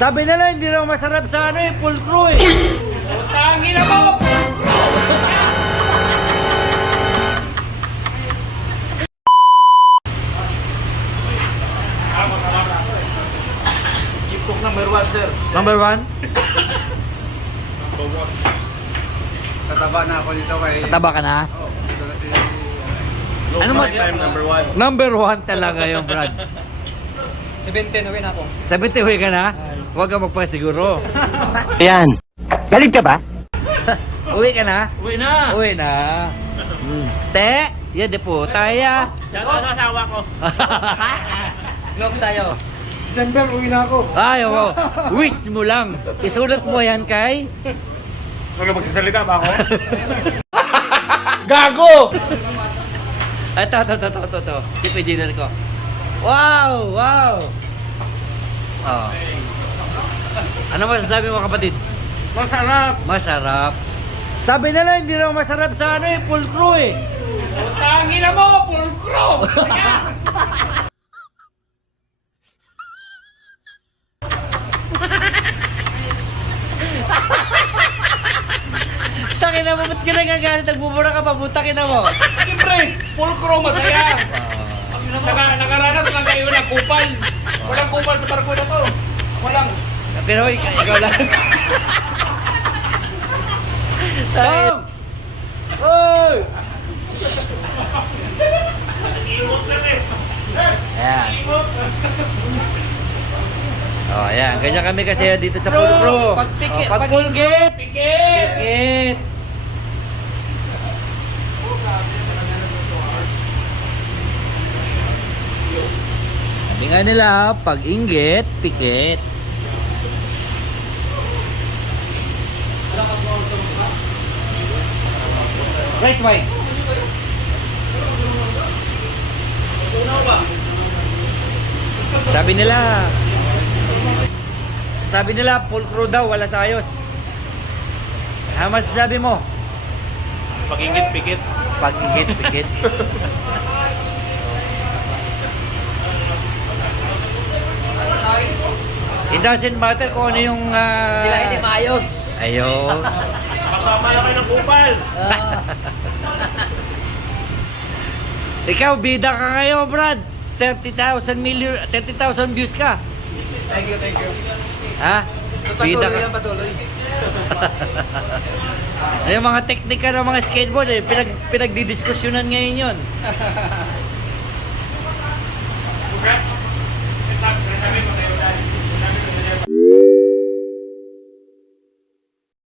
Sabi nila hindi raw masarap sa ano eh, full crew eh. Tangin na mo! Chip cook number 1, sir. Number 1? Tataba na ako dito kay... Taba ka na? Ano mo? Time number 1. Number 1 talaga yung Brad. 70 na win ako. 70 huy ka na? Huwag ka magpasiguro. Ayan. Galit ka ba? Uwi ka na? Uwi na! Uwi na. Te, yan di po tayo. Diyan ako sa asawa ko. Vlog tayo. December, uwi na ako. Ay, oo. Wish mo lang. Isulat mo yan kay... Ano, magsasalita ba ako? Gago! Ito. Ipidiner ko. Wow! Wow! Oh. Ano masasabi mo kapatid? Masarap! Masarap. Sabi nila hindi raw masarap sa ano eh, full crew eh. Tangin na mo! Full crew! Takin na mo, ba't ka nagagalit? Nagbubura ka pa, butakin na mo. Siyempre, full crew masaya. Nakaranas lang kayo ng kupal. Walang kupal sa barko na to. Walang. Pero ikaw lang. Tom! Oy! Ayan. Oh, ayan. Ganyan kami kasi dito sa full crew. Pag full gate. Pikit! Pikit. Sabi nga nila, pag inggit, pikit. Rice wine. Sabi nila, full crew daw, wala sa ayos. Ano masasabi mo? Pag-ingit, pikit. Pag inggit, pikit. It doesn't matter kung ano yung... Sila hindi maayos. Ayun. Kasama na kayo ng kupal. Ikaw, bida ka ngayon, Brad. 30,000 views ka. Thank you. Ha? Bida ka. Patuloy. Yung mga teknika ng mga skateboard, pinagdidiskusyonan ngayon yun.